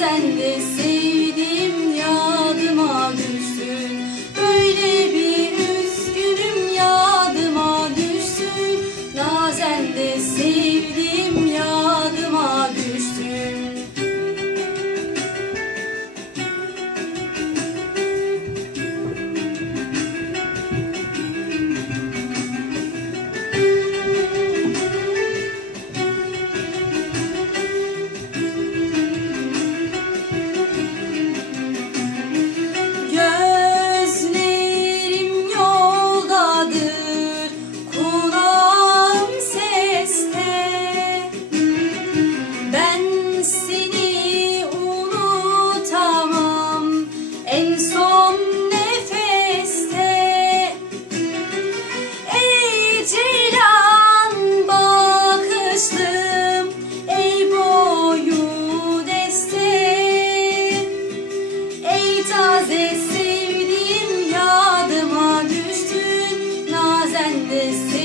bir this